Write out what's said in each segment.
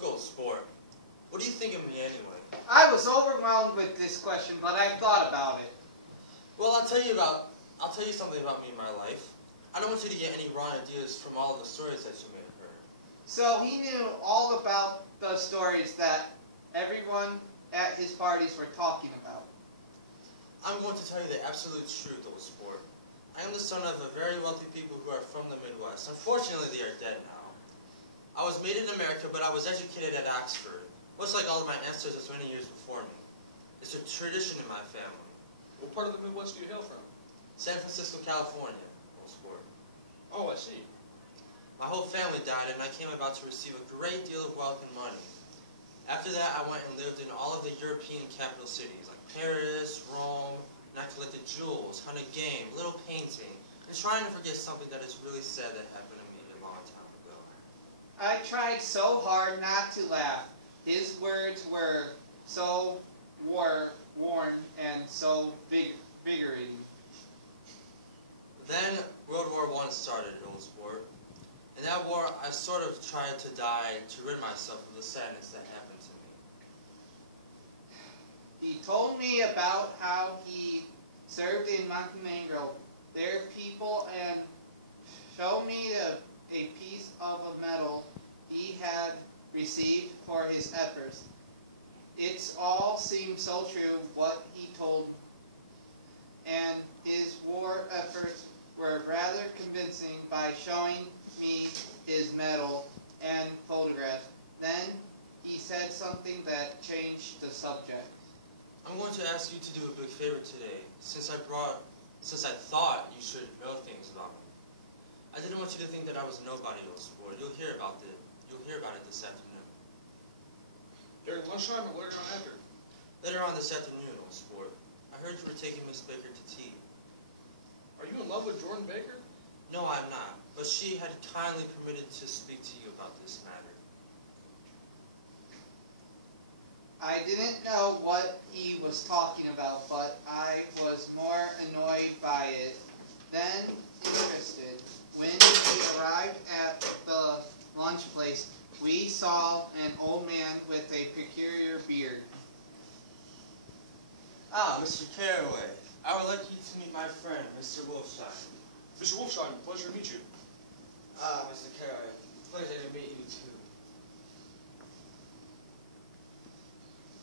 Look, old sport. What do you think of me anyway? I was overwhelmed with this question, but I thought about it. Well, I'll tell you something about me in my life. I don't want you to get any wrong ideas from all of the stories that you may have heard. So he knew all about the stories that everyone at his parties were talking about. I'm going to tell you the absolute truth, old sport. I am the son of a very wealthy people who are from the Midwest. Unfortunately, they are dead now. I was made in America, but I was educated at Oxford, much like all of my ancestors many years before me. It's a tradition in my family. What part of the Midwest do you hail from? San Francisco, California, old sport. Oh, I see. My whole family died, and I came about to receive a great deal of wealth and money. After that, I went and lived in all of the European capital cities, like Paris, Rome, and I collected jewels, hunted game, little painting, and trying to forget something that is really sad that happened to me a long time ago. I tried so hard not to laugh. His words were so warm and so vigorating. Then World War I started, old sport. In that war, I sort of tried to die to rid myself of the sadness that happened to me. He told me about how he served in Montenegro, their people, and showed me a piece of a medal he had received for his efforts. It all seemed so true, what he told me. And his war efforts were rather convincing by showing me his medal and photograph. Then he said something that changed the subject. I'm going to ask you to do a big favor today, since I thought you should know things about me. I didn't want you to think that I was nobody, old sport. You'll hear about it this afternoon. During lunchtime or later on after? Later on this afternoon, old sport. I heard you were taking Miss Baker to tea. Are you in love with Jordan Baker? No, I'm not, but she had kindly permitted to speak to you about this matter. I didn't know what he was talking about, but I was more annoyed by it than interested. When we arrived at the lunch place, we saw an old man with a peculiar beard. Ah, Mr. Carraway. I would like you to meet my friend, Mr. Wolfsheim. Mr. Wolfsheim, pleasure to meet you. Ah, Mr. Carraway. Pleasure to meet you too.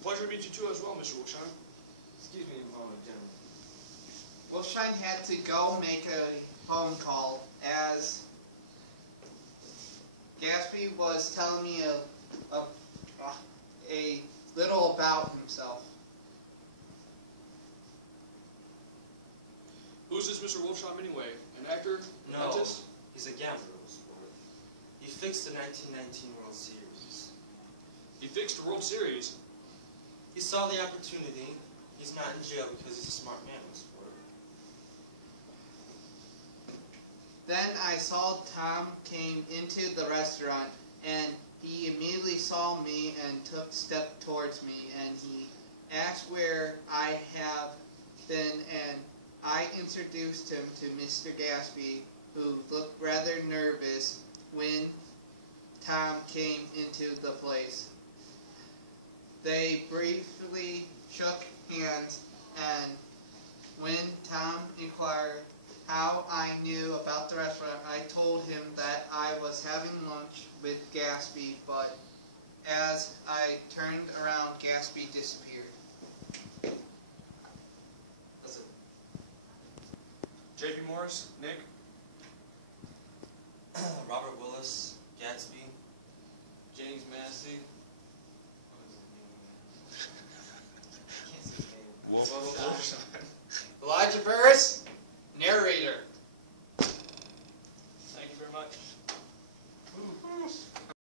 Pleasure to meet you too as well, Mr. Wolfsheim. Excuse me a moment, gentlemen. Wolfsheim had to go make a phone call as Gatsby was telling me a little about himself. Who's this Mr. Wolfsheim anyway? An actor? No, Dentist? he's a gambler, old sport. He fixed the 1919 World Series. He fixed the World Series? He saw the opportunity. He's not in jail because he's a smart man, old sport. Then I saw Tom came into the restaurant, and he immediately saw me and took a step towards me, and he asked where I have been, and I introduced him to Mr. Gatsby, who looked rather nervous when Tom came into the place. They briefly shook hands, and when Tom inquired how I knew about the restaurant, I told him that I was having lunch with Gatsby, but as I turned around, Gatsby disappeared. That's it. J.P. Morris? Nick? Robert Willis.